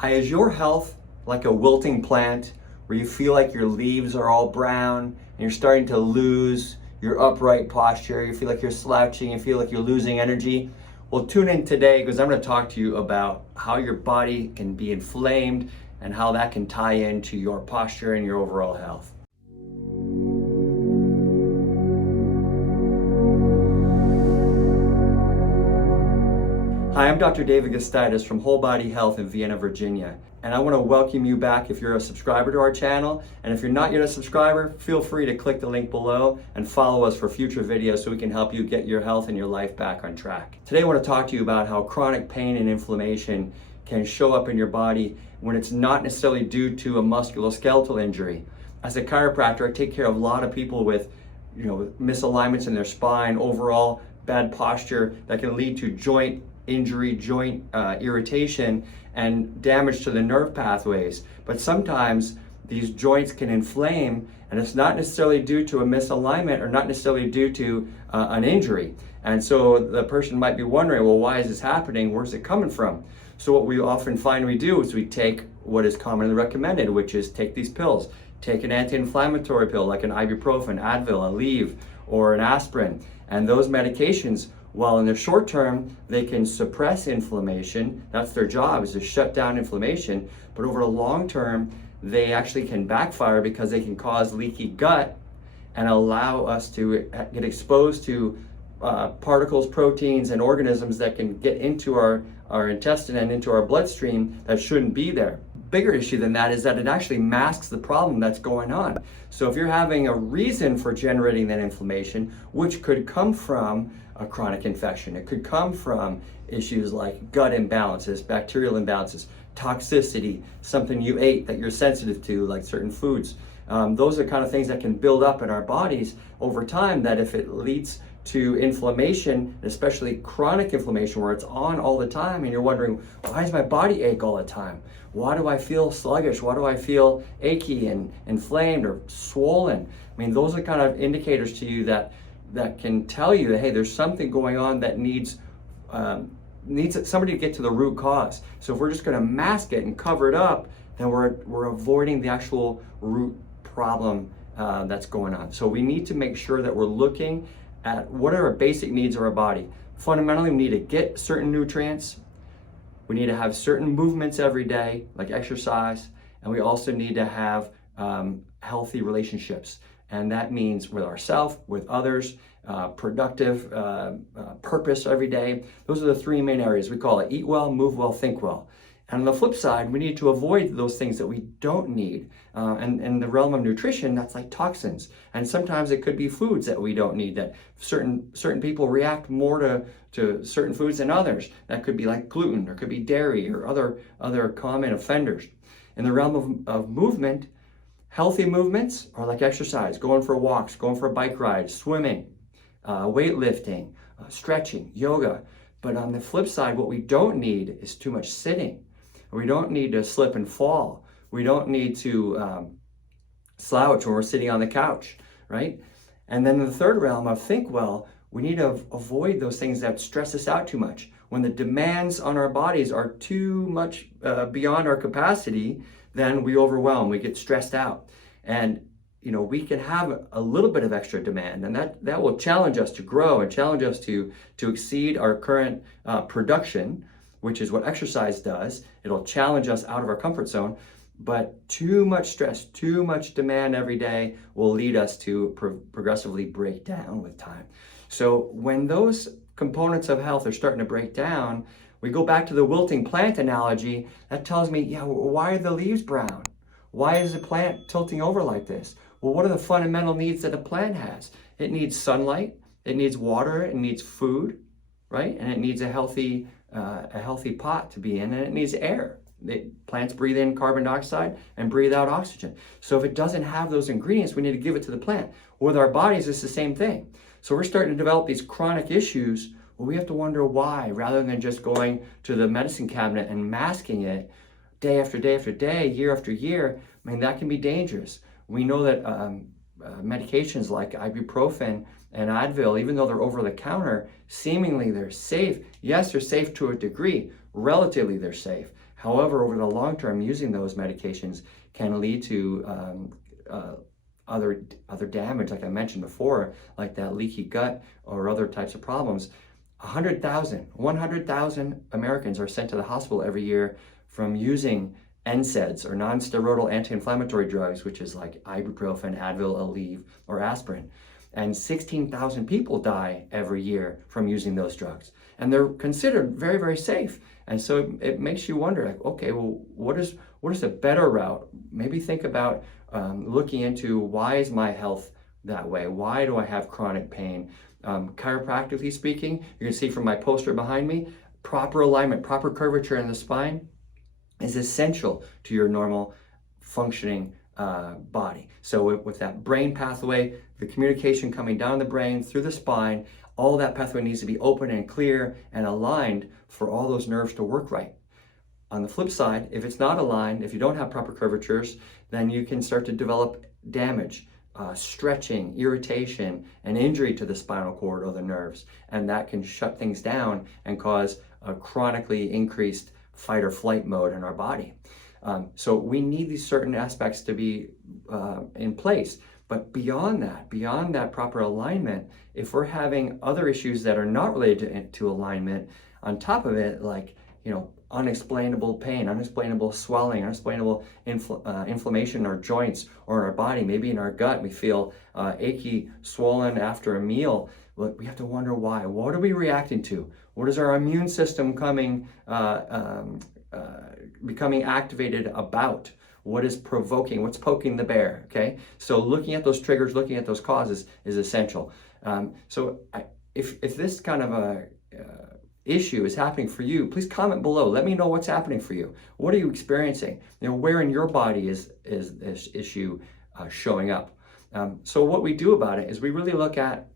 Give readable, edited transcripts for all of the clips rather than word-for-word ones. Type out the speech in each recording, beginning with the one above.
Hi, is your health like a wilting plant where you feel like your leaves are all brown and you're starting to lose your upright posture, you feel like you're slouching, you feel like you're losing energy? Well, tune in today because I'm going to talk to you about how your body can be inflamed and how that can tie into your posture and your overall health. Hi, I'm Dr. David Gustitus from Whole Body Health in Vienna, Virginia. And I want to welcome you back if you're a subscriber to our channel. And if you're not yet a subscriber, feel free to click the link below and follow us for future videos so we can help you get your health and your life back on track. Today I want to talk to you about how chronic pain and inflammation can show up in your body when it's not necessarily due to a musculoskeletal injury. As a chiropractor, I take care of a lot of people with misalignments in their spine, overall bad posture that can lead to joint injury, joint irritation, and damage to the nerve pathways. But sometimes these joints can inflame, and it's not necessarily due to a misalignment or not necessarily due to an injury. And so the person might be wondering, well, why is this happening? Where's it coming from? So what we often find we do is we take what is commonly recommended, which is take these pills. Take an anti-inflammatory pill like an ibuprofen, Advil, Aleve, or an aspirin. And those medications, while in the short term, they can suppress inflammation, that's their job, is to shut down inflammation, but over the long term, they actually can backfire because they can cause leaky gut and allow us to get exposed to particles, proteins, and organisms that can get into our intestine and into our bloodstream that shouldn't be there. Bigger issue than that is that it actually masks the problem that's going on. So if you're having a reason for generating that inflammation, which could come from a chronic infection, it could come from issues like gut imbalances, bacterial imbalances, toxicity, something you ate that you're sensitive to, like certain foods. Those are kind of things that can build up in our bodies over time, that if it leads to inflammation, especially chronic inflammation where it's on all the time and you're wondering, why does my body ache all the time? Why do I feel sluggish? Why do I feel achy and inflamed or swollen? I mean, those are kind of indicators to you that can tell you that, hey, there's something going on that needs somebody to get to the root cause. So if we're just going to mask it and cover it up, then we're avoiding the actual root problem that's going on. So we need to make sure that we're looking at what are our basic needs of our body. Fundamentally, we need to get certain nutrients. We need to have certain movements every day, like exercise, and we also need to have healthy relationships. And that means with ourselves, with others, productive purpose every day. Those are the three main areas. We call it eat well, move well, think well. And on the flip side, we need to avoid those things that we don't need. And in the realm of nutrition, that's like toxins. And sometimes it could be foods that we don't need, that certain people react more to certain foods than others. That could be like gluten, or could be dairy, or other common offenders. In the realm of movement, healthy movements are like exercise, going for walks, going for a bike ride, swimming, weightlifting, stretching, yoga. But on the flip side, what we don't need is too much sitting. We don't need to slip and fall. We don't need to slouch when we're sitting on the couch, right? And then in the third realm of think well, we need to avoid those things that stress us out too much. When the demands on our bodies are too much beyond our capacity, then we overwhelm, we get stressed out. And we can have a little bit of extra demand, and that will challenge us to grow and challenge us to exceed our current production, which is what exercise does. It'll challenge us out of our comfort zone, but too much stress, too much demand every day will lead us to progressively break down with time. So when those components of health are starting to break down, we go back to the wilting plant analogy. That tells me, why are the leaves brown? Why is the plant tilting over like this? Well, what are the fundamental needs that a plant has? It needs sunlight, it needs water, it needs food, right? And it needs a healthy pot to be in, and it needs air. Plants breathe in carbon dioxide and breathe out oxygen. So if it doesn't have those ingredients, we need to give it to the plant. With our bodies, it's the same thing. So we're starting to develop these chronic issues. Well, we have to wonder why, rather than just going to the medicine cabinet and masking it day after day after day, year after year. I mean, that can be dangerous. We know that medications like ibuprofen and Advil, even though they're over the counter, seemingly they're safe. Yes, they're safe to a degree. Relatively, they're safe. However, over the long term, using those medications can lead to other damage, like I mentioned before, like that leaky gut or other types of problems. 100,000 Americans are sent to the hospital every year from using NSAIDs, or non-steroidal anti-inflammatory drugs, which is like ibuprofen, Advil, Aleve, or aspirin. And 16,000 people die every year from using those drugs. And they're considered very, very safe. And so it makes you wonder, like, okay, well, what is a better route? Maybe think about looking into, why is my health that way? Why do I have chronic pain? Chiropractically speaking, you can see from my poster behind me, proper alignment, proper curvature in the spine is essential to your normal functioning body. So with that brain pathway, the communication coming down the brain through the spine, all that pathway needs to be open and clear and aligned for all those nerves to work right. On the flip side, if it's not aligned, if you don't have proper curvatures, then you can start to develop damage, stretching, irritation, and injury to the spinal cord or the nerves. And that can shut things down and cause a chronically increased fight or flight mode in our body. So we need these certain aspects to be in place. But beyond that proper alignment, if we're having other issues that are not related to alignment, on top of it, like, unexplainable pain, unexplainable swelling, unexplainable inflammation in our joints or in our body, maybe in our gut, we feel achy, swollen after a meal. Look, we have to wonder why. What are we reacting to? What is our immune system becoming activated about? What is provoking? What's poking the bear? Okay, so looking at those triggers, looking at those causes is essential. If this kind of a issue is happening for you, please comment below. Let me know what's happening for you. What are you experiencing? Where in your body is this issue showing up? So what we do about it is we really look at,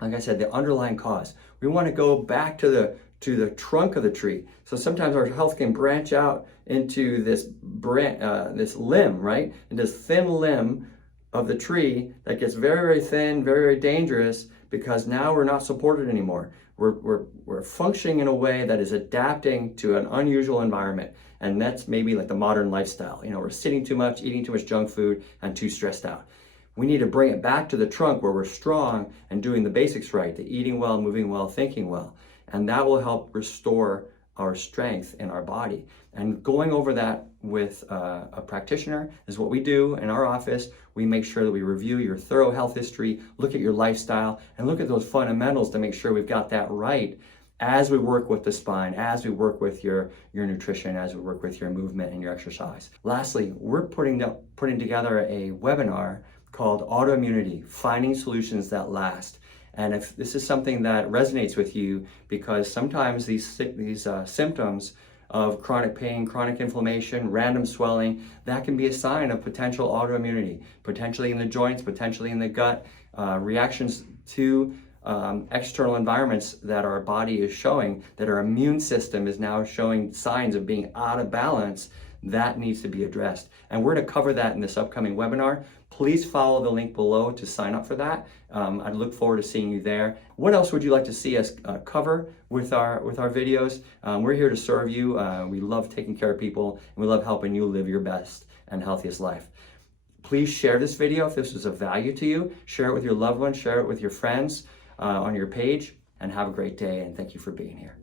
like I said, the underlying cause. We want to go back to the trunk of the tree. So sometimes our health can branch out into this limb, right? And this thin limb of the tree that gets very, very thin, very, very dangerous, because now we're not supported anymore. We're functioning in a way that is adapting to an unusual environment. And that's maybe like the modern lifestyle. We're sitting too much, eating too much junk food, and too stressed out. We need to bring it back to the trunk where we're strong and doing the basics right, the eating well, moving well, thinking well. And that will help restore our strength in our body. And going over that with a practitioner is what we do in our office. We make sure that we review your thorough health history, look at your lifestyle, and look at those fundamentals to make sure we've got that right as we work with the spine, as we work with your nutrition, as we work with your movement and your exercise. Lastly, we're putting together a webinar called Autoimmunity, Finding Solutions That Last. And if this is something that resonates with you, because sometimes these symptoms of chronic pain, chronic inflammation, random swelling, that can be a sign of potential autoimmunity, potentially in the joints, potentially in the gut, reactions to external environments that our body is showing, that our immune system is now showing signs of being out of balance. That needs to be addressed. And we're going to cover that in this upcoming webinar. Please follow the link below to sign up for that. I'd look forward to seeing you there. What else would you like to see us cover with our videos? We're here to serve you. We love taking care of people, and we love helping you live your best and healthiest life. Please share this video if this was of value to you. Share it with your loved ones, share it with your friends on your page, and have a great day, and thank you for being here.